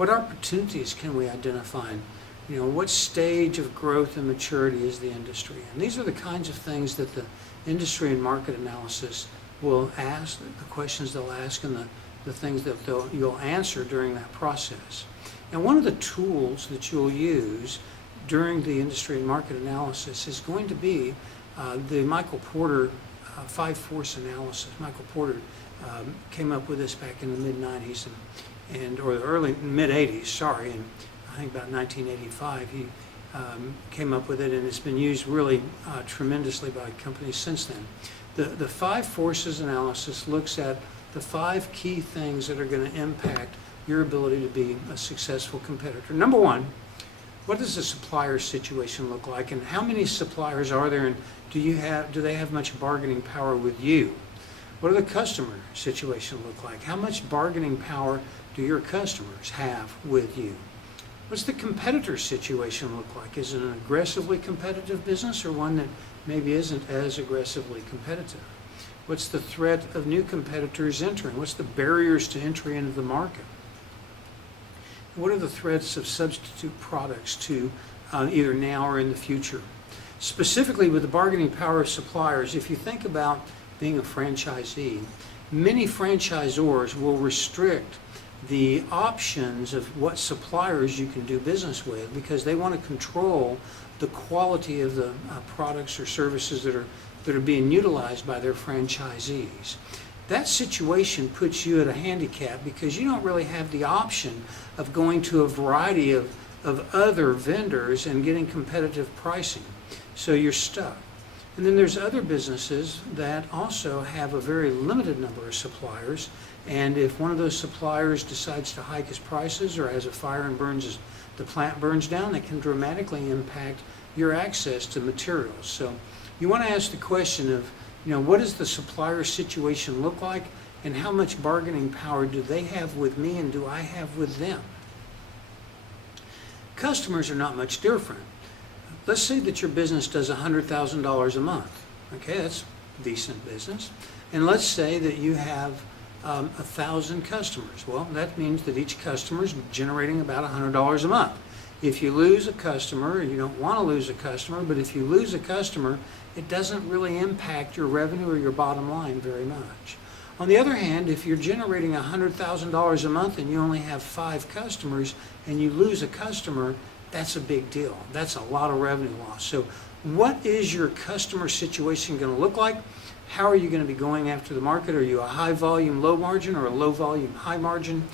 What opportunities can we identify? What stage of growth and maturity is the industry? And these are the kinds of things that the industry and market analysis will ask, the questions they'll ask, and the things that you'll answer during that process. And one of the tools that you'll use during the industry and market analysis is going to be the Michael Porter 5-force analysis. Michael Porter came up with this back in the mid-90s or the early mid-80s, sorry, and I think about 1985 he came up with it, and it's been used really tremendously by companies since then. The 5 forces analysis looks at the 5 key things that are going to impact your ability to be a successful competitor. Number one, what does the supplier situation look like, and how many suppliers are there, and do they have much bargaining power with you? What do the customer situation look like? How much bargaining power do your customers have with you? What's the competitor situation look like? Is it an aggressively competitive business or one that maybe isn't as aggressively competitive? What's the threat of new competitors entering? What's the barriers to entry into the market? What are the threats of substitute products to either now or in the future? Specifically with the bargaining power of suppliers, if you think about being a franchisee, many franchisors will restrict the options of what suppliers you can do business with because they want to control the quality of the products or services that are being utilized by their franchisees. That situation puts you at a handicap because you don't really have the option of going to a variety of other vendors and getting competitive pricing. So you're stuck. And then there's other businesses that also have a very limited number of suppliers, and if one of those suppliers decides to hike his prices or has a fire and the plant burns down, that can dramatically impact your access to materials. So you want to ask the question of, what does the supplier situation look like, and how much bargaining power do they have with me and do I have with them? Customers are not much different. Let's say that your business does $100,000 a month. Okay, that's decent business. And let's say that you have 1,000 customers. Well, that means that each customer is generating about $100 a month. If you lose a customer, you don't want to lose a customer, but if you lose a customer, it doesn't really impact your revenue or your bottom line very much. On the other hand, if you're generating $100,000 a month and you only have 5 customers and you lose a customer, that's a big deal. That's a lot of revenue loss. So what is your customer situation going to look like? How are you going to be going after the market? Are you a high volume, low margin, or a low volume, high margin?